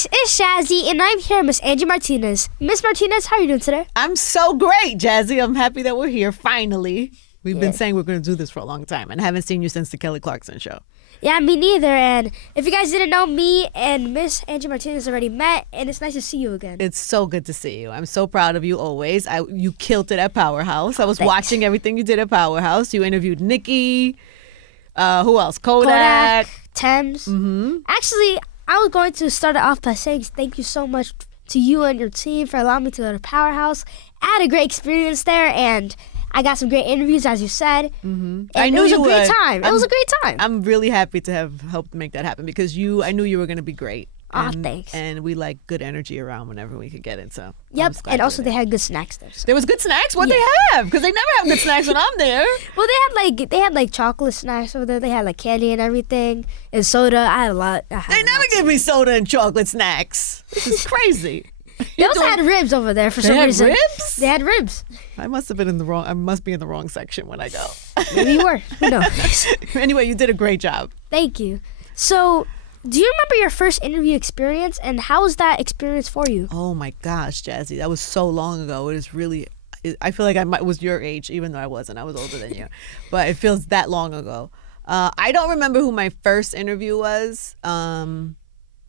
guys, it's Jazzy, and I'm here with Miss Angie Martinez. Miss Martinez, how are you doing today? I'm so great, Jazzy. I'm happy that we're here, finally. We've been saying we're going to do this for a long time, and I haven't seen you since the Kelly Clarkson show. Yeah, me neither, and if you guys didn't know, me and Miss Angie Martinez already met, and it's nice to see you again. It's so good to see you. I'm so proud of you always. You killed it at Powerhouse. I was watching everything you did at Powerhouse. You interviewed Nikki. Who else? Kodak. Thames. Mm-hmm. Actually, I was going to start it off by saying thank you so much to you and your team for allowing me to go to Powerhouse. I had a great experience there, and I got some great interviews, as you said. Mm-hmm. And it was a great time. It was a great time. I'm really happy to have helped make that happen because I knew you were going to be great. Thanks. And we like good energy around whenever we could get it. So yep, and also they had good snacks there. So. There was good snacks? What'd they have? Because they never have good snacks when I'm there. Well, they had like chocolate snacks over there. They had like candy and everything and soda. I had a lot. They never give me soda and chocolate snacks. This is crazy. They also had ribs over there for some reason. Ribs? They had ribs. I must be in the wrong section when I go. Maybe you were. Who knows? Anyway, you did a great job. Thank you. So, do you remember your first interview experience, and how was that experience for you? Oh my gosh, Jazzy, that was so long ago. It is really. I feel like was your age, even though I wasn't. I was older than you, but it feels that long ago. I don't remember who my first interview was.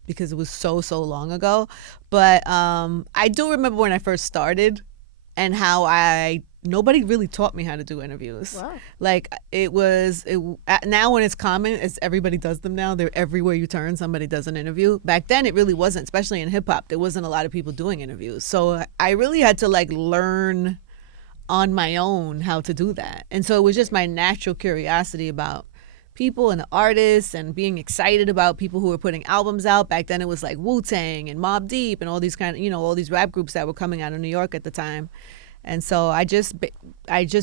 Because it was so long ago. But I do remember when I first started and how nobody really taught me how to do interviews. Wow. Like now when it's common, everybody does them now. They're everywhere you turn, somebody does an interview. Back then it really wasn't, especially in hip hop. There wasn't a lot of people doing interviews. So I really had to learn on my own how to do that. And so it was just my natural curiosity about people and the artists and being excited about people who were putting albums out. Back then it was like Wu-Tang and Mobb Deep and all these all these rap groups that were coming out of New York at the time. And so I just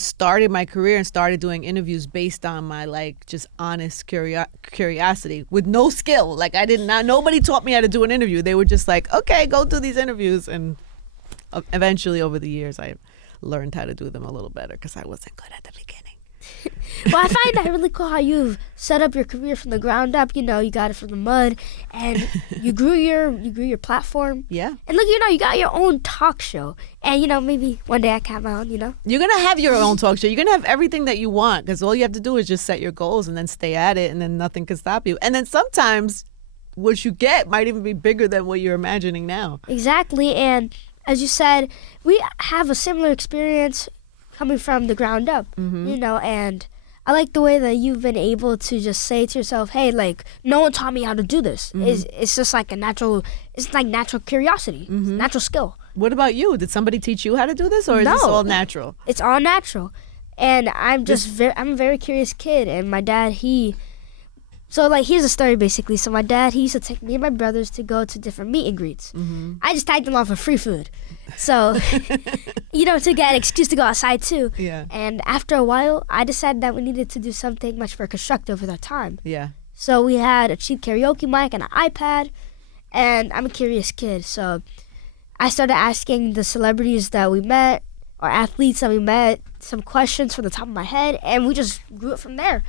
started my career and started doing interviews based on my just honest curiosity with no skill. Nobody taught me how to do an interview. They were just like, okay, go do these interviews. And eventually over the years I learned how to do them a little better because I wasn't good at the beginning. Well, I find that really cool how you've set up your career from the ground up. You got it from the mud, and you grew your platform. Yeah. And look, you got your own talk show, and maybe one day I can have my own. You're gonna have your own talk show. You're gonna have everything that you want because all you have to do is just set your goals and then stay at it, and then nothing can stop you. And then sometimes what you get might even be bigger than what you're imagining now. Exactly, and as you said, we have a similar experience coming from the ground up, and I like the way that you've been able to just say to yourself, hey, no one taught me how to do this. It's just like natural curiosity, natural skill. What about you? Did somebody teach you how to do this, or is this all natural? It's all natural, and I'm a very curious kid, and my dad, So, here's a story, basically. So, my dad, he used to take me and my brothers to go to different meet and greets. Mm-hmm. I just tagged along for free food. So, to get an excuse to go outside, too. Yeah. And after a while, I decided that we needed to do something much more constructive with our time. Yeah. So, we had a cheap karaoke mic and an iPad, and I'm a curious kid. So, I started asking the celebrities that we met, or athletes that we met, some questions from the top of my head, and we just grew it from there.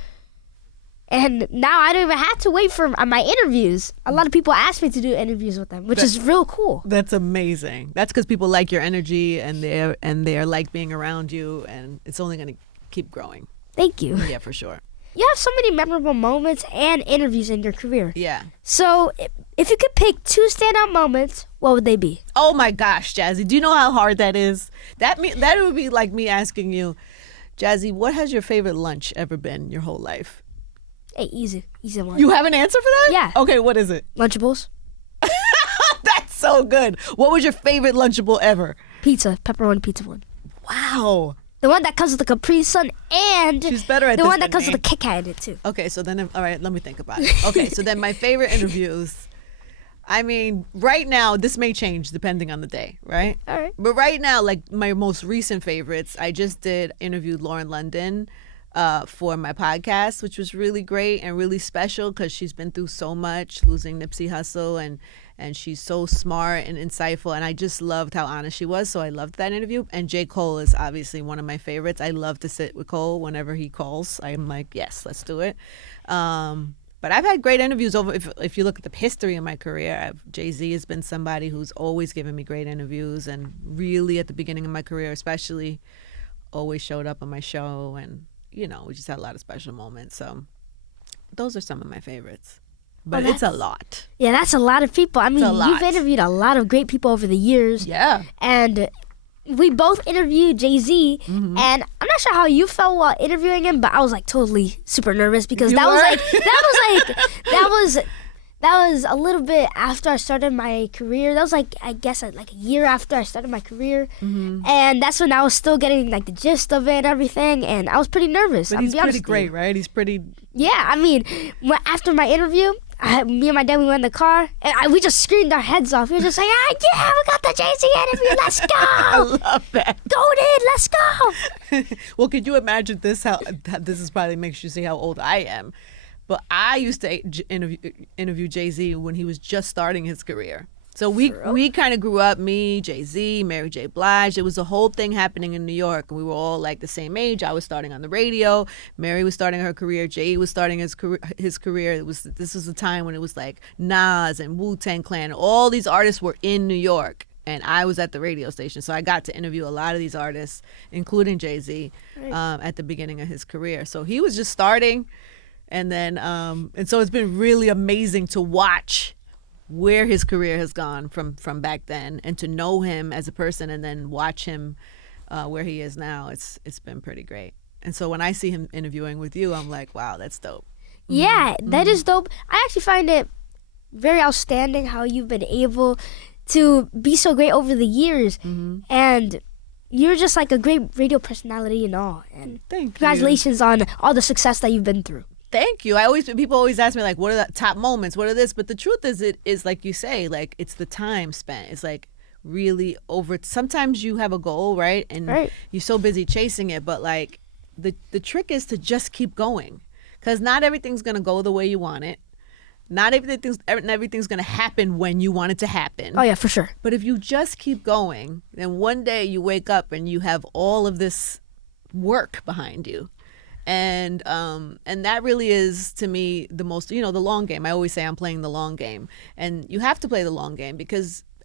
And now I don't even have to wait for my interviews. A lot of people ask me to do interviews with them, which is real cool. That's amazing. That's because people like your energy and they're like being around you, and it's only going to keep growing. Thank you. Yeah, for sure. You have so many memorable moments and interviews in your career. Yeah. So if you could pick 2 standout moments, what would they be? Oh my gosh, Jazzy. Do you know how hard that is? That would be like me asking you, Jazzy, what has your favorite lunch ever been your whole life? Hey, easy one. You have an answer for that? Yeah. Okay, what is it? Lunchables. That's so good. What was your favorite Lunchable ever? Pizza, pepperoni pizza one. Wow. The one that comes with the Capri Sun and she's better at the this one that than comes me. with the Kit Kat in it too. Okay, so then, all right, let me think about it. Okay, so then my favorite interviews, I mean, right now, this may change depending on the day, right? All right. But right now, my most recent favorites, I just interviewed Lauren London for my podcast, which was really great and really special because she's been through so much, losing Nipsey Hussle, and she's so smart and insightful, and I just loved how honest she was, so I loved that interview. And J. Cole is obviously one of my favorites. I love to sit with Cole whenever he calls. I'm like, yes, let's do it. But I've had great interviews over. If you look at the history of my career, Jay-Z has been somebody who's always given me great interviews, and really at the beginning of my career, especially, always showed up on my show, and we just had a lot of special moments. So those are some of my favorites. But it's a lot. Yeah, that's a lot of people. I mean, you've interviewed a lot of great people over the years. Yeah. And we both interviewed Jay-Z, and I'm not sure how you felt while interviewing him, but I was like totally super nervous because that was a little bit after I started my career. That was like, I guess, like a year after I started my career, and that's when I was still getting like the gist of it and everything, and I was pretty nervous. But he's pretty great, right? He's pretty. Yeah, I mean, after my interview, me and my dad, we went in the car, and we just screamed our heads off. We were just like, yeah, we got the Jay-Z interview. Let's go. I love that. Go in, let's go. Well, could you imagine this? How this is probably makes you see how old I am. But I used to interview Jay-Z when he was just starting his career. So we kind of grew up, me, Jay-Z, Mary J. Blige. It was a whole thing happening in New York. We were all like the same age. I was starting on the radio. Mary was starting her career. Jay was starting his career. This was a time when it was like Nas and Wu-Tang Clan. All these artists were in New York, and I was at the radio station. So I got to interview a lot of these artists, including Jay-Z, at the beginning of his career. So he was just starting. And then, and so it's been really amazing to watch where his career has gone from back then, and to know him as a person, and then watch him where he is now. It's been pretty great. And so when I see him interviewing with you, I'm like, wow, that's dope. Yeah, that is dope. I actually find it very outstanding how you've been able to be so great over the years. And you're just like a great radio personality and all. And congratulations on all the success that you've been through. Thank you. People always ask me, like, what are the top moments? What are this? But the truth is, it is like you say, like, it's the time spent. It's like really over. Sometimes you have a goal, right? And you're so busy chasing it. But like the trick is to just keep going, because not everything's going to go the way you want it. Not everything's going to happen when you want it to happen. Oh, yeah, for sure. But if you just keep going, then one day you wake up and you have all of this work behind you. And that really is, to me, the most, the long game. I always say I'm playing the long game. And you have to play the long game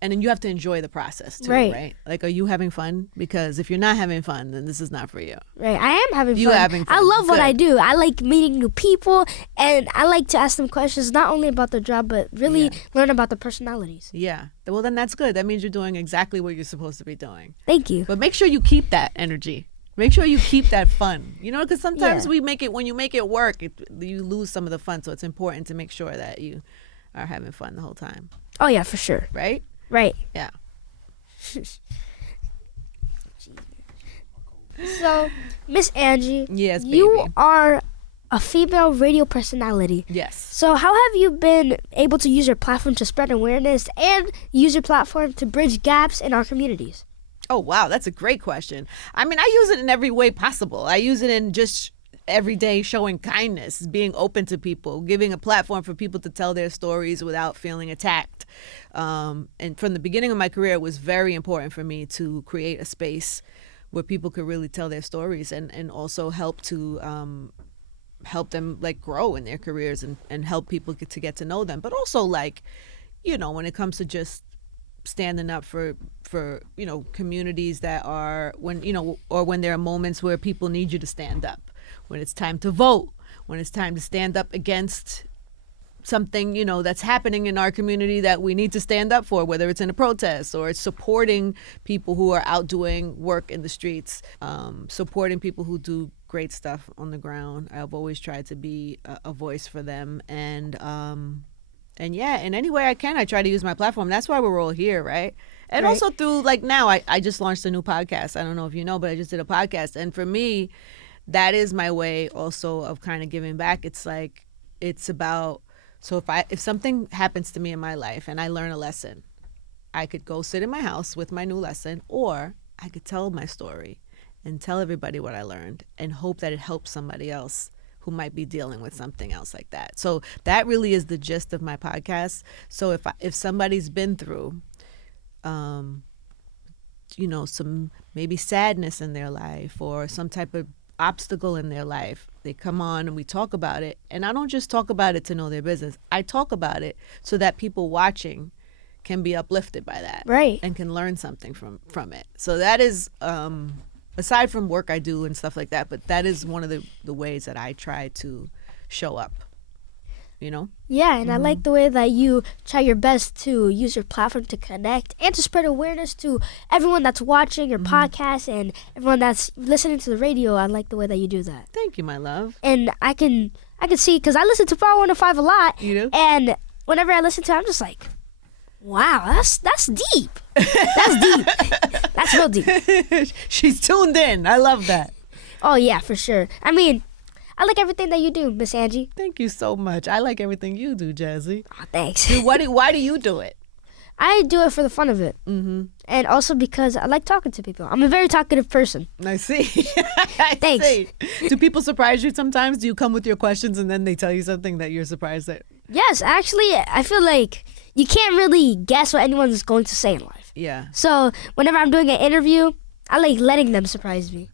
and then you have to enjoy the process too, right? Like, are you having fun? Because if you're not having fun, then this is not for you. Right, I am having fun. You're having fun. I love what I do. I like meeting new people, and I like to ask them questions, not only about their job, but really learn about the personalities. Yeah. Well, then that's good. That means you're doing exactly what you're supposed to be doing. Thank you. But make sure you keep that energy. Make sure you keep that fun, because sometimes when you make it work, you lose some of the fun. So it's important to make sure that you are having fun the whole time. Oh, yeah, for sure. Right? Right. Yeah. So, Miss Angie, yes, baby. You are a female radio personality. Yes. So how have you been able to use your platform to spread awareness and use your platform to bridge gaps in our communities? Oh, wow. That's a great question. I mean, I use it in every way possible. I use it in just every day showing kindness, being open to people, giving a platform for people to tell their stories without feeling attacked. And from the beginning of my career, it was very important for me to create a space where people could really tell their stories and also help to help them like grow in their careers and help people to get to know them. But also, like, when it comes to just standing up for communities that are when there are moments where people need you to stand up, when it's time to vote, when it's time to stand up against something that's happening in our community that we need to stand up for, whether it's in a protest or it's supporting people who are out doing work in the streets, supporting people who do great stuff on the ground. I've always tried to be a voice for them, and yeah, in any way I can, I try to use my platform. That's why we're all here, right? And also through, like, now I just launched a new podcast. I don't know if you know, but I just did a podcast. And for me, that is my way also of kind of giving back. It's like, it's about, so if something happens to me in my life and I learn a lesson, I could go sit in my house with my new lesson, or I could tell my story and tell everybody what I learned and hope that it helps somebody else who might be dealing with something else like that. So that really is the gist of my podcast. So if somebody's been through, some maybe sadness in their life, or some type of obstacle in their life, they come on and we talk about it. And I don't just talk about it to know their business. I talk about it so that people watching can be uplifted by that, Right. and can learn something from it. So that is, aside from work I do and stuff like that, but that is one of the ways that I try to show up, you know? Yeah, and I like the way that you try your best to use your platform to connect and to spread awareness to everyone that's watching your podcast and everyone that's listening to the radio. I like the way that you do that. Thank you, my love. And I can see, because I listen to Power 105 a lot. You do? And whenever I listen to it, I'm just like, wow, that's deep. That's deep. That's real deep. She's tuned in. I love that. Oh, yeah, for sure. I mean, I like everything that you do, Miss Angie. Thank you so much. I like everything you do, Jazzy. Oh, thanks. Why do you do it? I do it for the fun of it. And also because I like talking to people. I'm a very talkative person. I see. I Thanks. see. Do people surprise you sometimes? Do you come with your questions and then they tell you something that you're surprised at? Yes, actually, I feel like you can't really guess what anyone's going to say in life. Yeah. So whenever I'm doing an interview, I like letting them surprise me.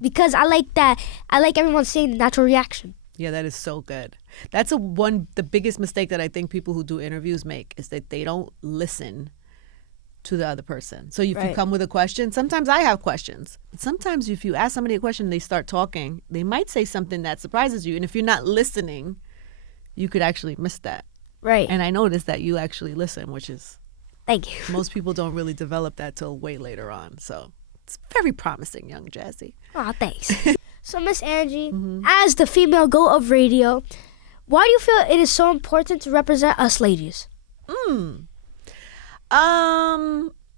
Because I like that. I like everyone seeing the natural reaction. Yeah, that is so good. That's the biggest mistake that I think people who do interviews make, is that they don't listen to the other person. So if you Right. come with a question, sometimes I have questions. But sometimes if you ask somebody a question and they start talking, they might say something that surprises you. And if you're not listening, you could actually miss that. Right. And I noticed that you actually listen, which is, Thank you. most people don't really develop that till way later on. So it's very promising, young Jazzy. Aw, thanks. So, Miss Angie, as the female goat of radio, why do you feel it is so important to represent us ladies?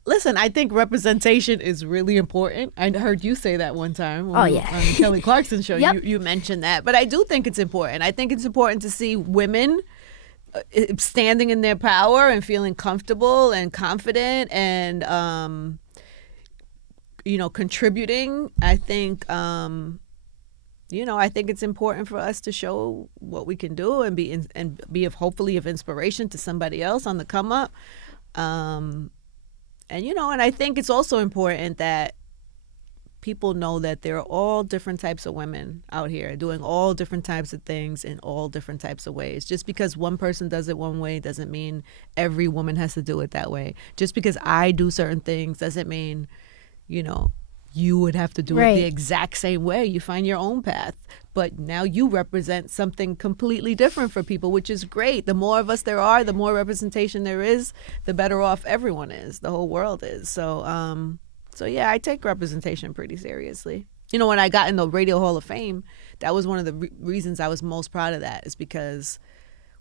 Listen, I think representation is really important. I heard you say that one time. Oh, yeah. On the Kelly Clarkson show, Yep. you mentioned that. But I do think it's important. I think it's important to see women standing in their power and feeling comfortable and confident and, contributing. I think, I think it's important for us to show what we can do and be hopefully of inspiration to somebody else on the come up. And I think it's also important that people know that there are all different types of women out here doing all different types of things in all different types of ways. Just because one person does it one way doesn't mean every woman has to do it that way. Just because I do certain things doesn't mean, you would have to do it the exact same way. You find your own path. But now you represent something completely different for people, which is great. The more of us there are, the more representation there is, the better off everyone is, the whole world is. So yeah, I take representation pretty seriously. When I got in the Radio Hall of Fame, that was one of the reasons I was most proud of that, is because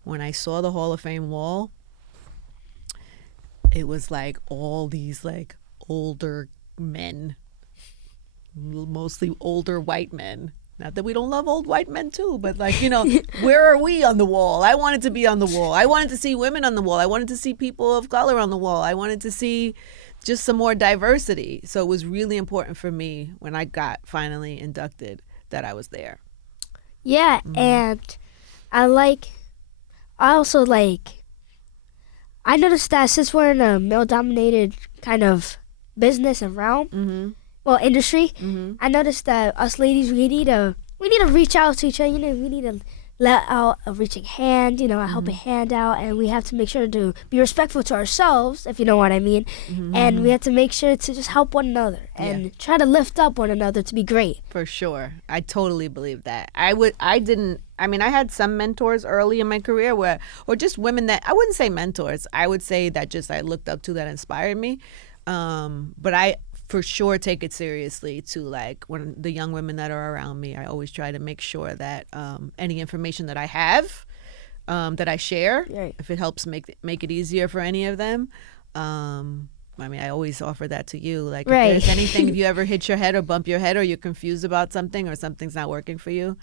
when I saw the Hall of Fame wall, it was like all these like older men, mostly older white men. Not that we don't love old white men too, but where are we on the wall? I wanted to be on the wall. I wanted to see women on the wall. I wanted to see people of color on the wall. I wanted to see just some more diversity. So it was really important for me when I got finally inducted that I was there. Yeah, and I noticed that since we're in a male-dominated kind of business and realm, industry, I noticed that us ladies, we need to reach out to each other. We need to let out a reaching hand, a helping hand out, and we have to make sure to be respectful to ourselves, if you know what I mean. And we have to make sure to just help one another and try to lift up one another to be great. For sure. I totally believe that. I had some mentors early in my career or just women that, I wouldn't say mentors, I would say that just I looked up to that inspired me. But I for sure take it seriously to when the young women that are around me, I always try to make sure that any information that I have, that I share, if it helps make it easier for any of them. I always offer that to you. If there's anything, if you ever hit your head or bump your head or you're confused about something or something's not working for you,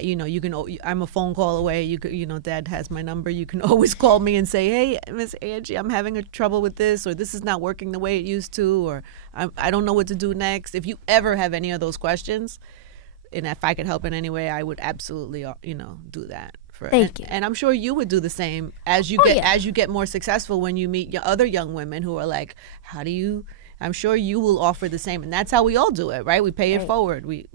you can. I'm a phone call away. You could, Dad has my number. You can always call me and say, "Hey, Miss Angie, I'm having a trouble with this, or this is not working the way it used to, or I don't know what to do next." If you ever have any of those questions, and if I could help in any way, I would absolutely, do that. Thank you. And I'm sure you would do the same as you get more successful when you meet your other young women who are like, "How do you I'm sure you will offer the same, and that's how we all do it, right? We pay it Right. forward. We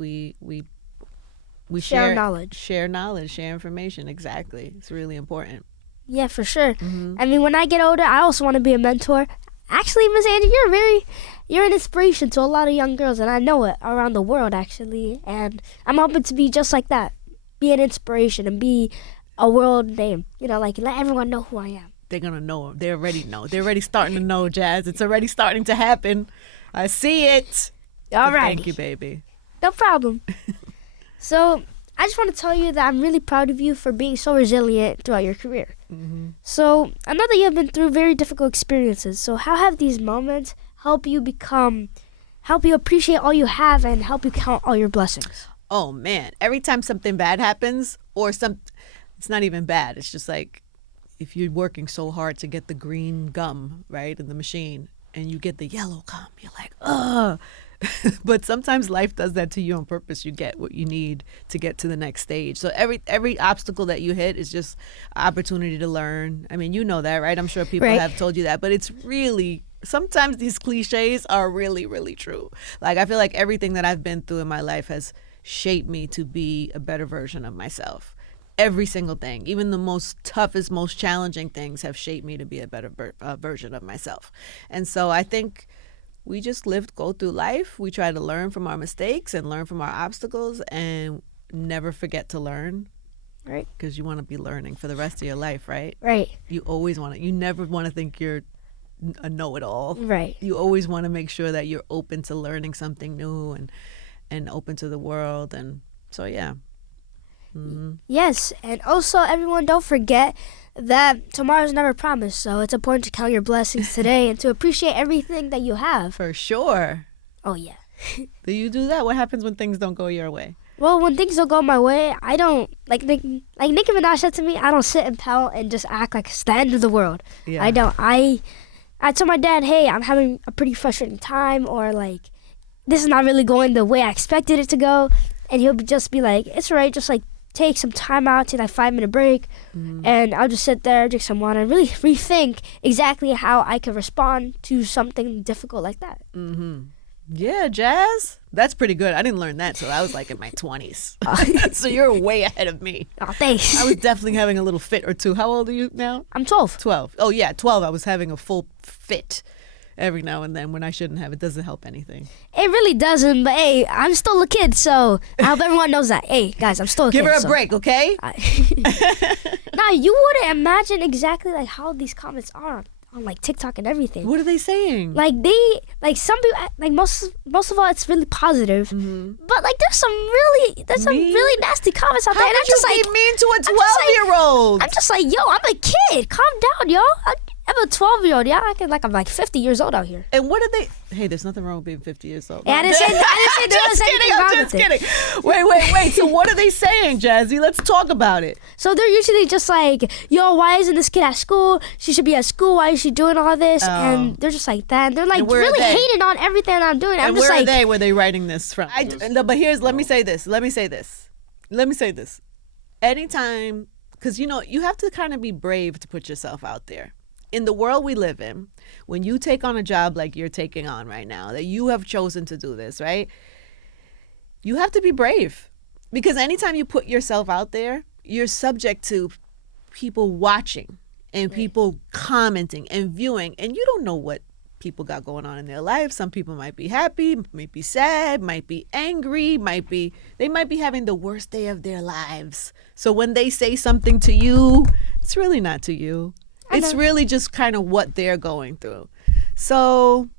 Share knowledge. share knowledge, share information. Exactly, it's really important. Yeah, for sure. Mm-hmm. I mean, when I get older, I also want to be a mentor. Actually, Miss Angie, you're an inspiration to a lot of young girls, and I know it around the world, actually. And I'm hoping to be just like that, be an inspiration and be a world name. You know, like let everyone know who I am. They're gonna know. They already know. They're already starting to know, Jazz. It's already starting to happen. I see it. All right. Thank you, baby. No problem. So I just want to tell you that I'm really proud of you for being so resilient throughout your career. Mm-hmm. So I know that you have been through very difficult experiences. So how have these moments help you appreciate all you have and help you count all your blessings? Oh man, every time something bad happens, it's not even bad. It's just like if you're working so hard to get the green gum, right, in the machine, and you get the yellow gum, you're like, ugh. But sometimes life does that to you on purpose. You get what you need to get to the next stage. So every obstacle that you hit is just an opportunity to learn. I mean, you know that, right? I'm sure people Right. have told you that, but it's really, sometimes these cliches are really, really true. Like, I feel like everything that I've been through in my life has shaped me to be a better version of myself. Every single thing, even the most toughest, most challenging things have shaped me to be a better version of myself. And so I think we just go through life. We try to learn from our mistakes and learn from our obstacles and never forget to learn. Right. Because you want to be learning for the rest of your life, right? Right. You always want to, you never want to think you're a know-it-all. Right. You always want to make sure that you're open to learning something new and open to the world. And so, yeah. Mm-hmm. Yes, and also everyone don't forget that tomorrow's never promised, so it's important to count your blessings today and to appreciate everything that you have. For sure. Oh yeah. Do you do that? What happens when things don't go your way? Well, when things don't go my way, I don't like Nicki Minaj said to me, I don't sit and pout and just act like it's the end of the world. Yeah. I don't. I told my dad, hey, I'm having a pretty frustrating time, or like this is not really going the way I expected it to go, and he'll just be like, it's alright, just like take some time out, take like 5-minute break, and I'll just sit there, drink some water, and really rethink exactly how I could respond to something difficult like that. Mm-hmm. Yeah, Jazz. That's pretty good. I didn't learn that till I was like in my 20s. So you're way ahead of me. Oh, thanks. I was definitely having a little fit or two. How old are you now? I'm 12. 12. Oh, yeah, 12. I was having a full fit every now and then when I shouldn't have. It doesn't help anything. It really doesn't, but hey, I'm still a kid, so I hope everyone knows that. Hey, guys, I'm still a kid. Give her a so. break, okay? Nah, you wouldn't imagine exactly like how these comments are on like TikTok and everything. What are they saying? Like some people, like most of all, it's really positive. But like there's some really nasty comments out there. How And could you be mean to a 12-year-old? I'm just like, yo, I'm a kid. Calm down, yo. I'm a 12-year-old. Y'all acting like I'm like 50 years old out here. And what are they? Hey, there's nothing wrong with being 50 years old. Yeah, I didn't say there was anything wrong I'm with just it. kidding. Wait. So what are they saying, Jazzy? Let's talk about it. So they're usually just like, yo, why isn't this kid at school? She should be at school. Why is she doing all this? Oh. And they're just like that. And they're like And where are really they? hating on everything I'm doing. I'm And just where like, are they? Were they writing this from? No, but let me say this. Anytime, because you have to kind of be brave to put yourself out there. In the world we live in, when you take on a job like you're taking on right now, that you have chosen to do this, right? You have to be brave, because anytime you put yourself out there, you're subject to people watching and people commenting and viewing, and you don't know what people got going on in their life. Some people might be happy, might be sad, might be angry, they might be having the worst day of their lives. So when they say something to you, it's really not to you. It's really just kind of what they're going through. So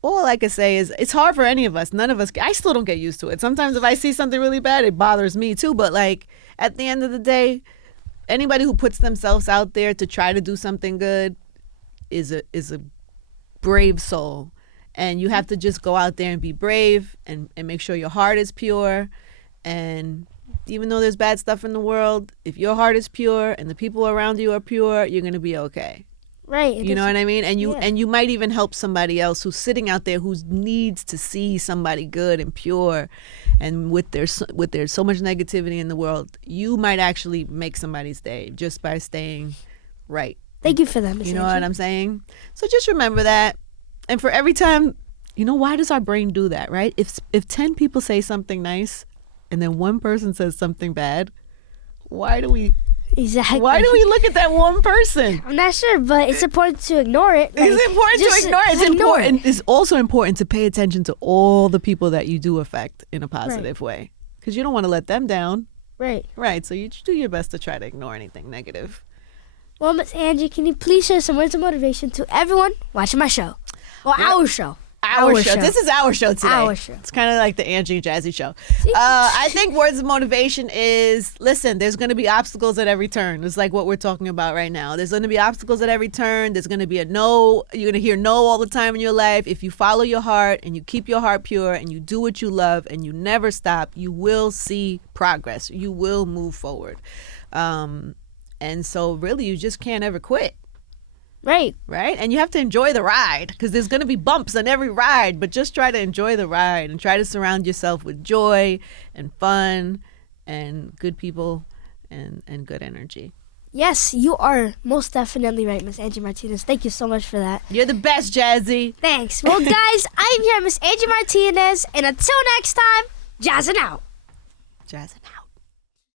all I can say is it's hard for any of us. None of us, I still don't get used to it. Sometimes if I see something really bad, it bothers me too. But like at the end of the day, anybody who puts themselves out there to try to do something good is a brave soul. And you have to just go out there and be brave and make sure your heart is pure. And even though there's bad stuff in the world, if your heart is pure and the people around you are pure, you're going to be okay. right. You know what I mean? And you might even help somebody else who's sitting out there who needs to see somebody good and pure. And with there's so much negativity in the world, you might actually make somebody's day just by staying right. Thank you for that, Miss You know Angie. what I'm saying? So just remember that. And for every time, why does our brain do that, right? If 10 people say something nice and then one person says something bad, why do we look at that one person? I'm not sure, but it's important to ignore it. It's important to ignore it. It's also important to pay attention to all the people that you do affect in a positive way, because you don't want to let them down. Right. So you do your best to try to ignore anything negative. Well, Miss Angie, can you please share some words of motivation to everyone watching my show? Well, our show. Our show. This is our show today. Our show. It's kind of like the Angie Jazzy show. I think words of motivation is, listen, there's going to be obstacles at every turn. It's like what we're talking about right now. There's going to be obstacles at every turn. There's going to be a no. You're going to hear no all the time in your life. If you follow your heart and you keep your heart pure and you do what you love and you never stop, you will see progress. You will move forward. And so really, you just can't ever quit. Right. And you have to enjoy the ride, because there's going to be bumps on every ride, but just try to enjoy the ride and try to surround yourself with joy and fun and good people and good energy. Yes, you are most definitely right, Miss Angie Martinez. Thank you so much for that. You're the best, Jazzy. Thanks. Well, guys, I'm here, Miss Angie Martinez, and until next time, jazzing out. Jazzing out.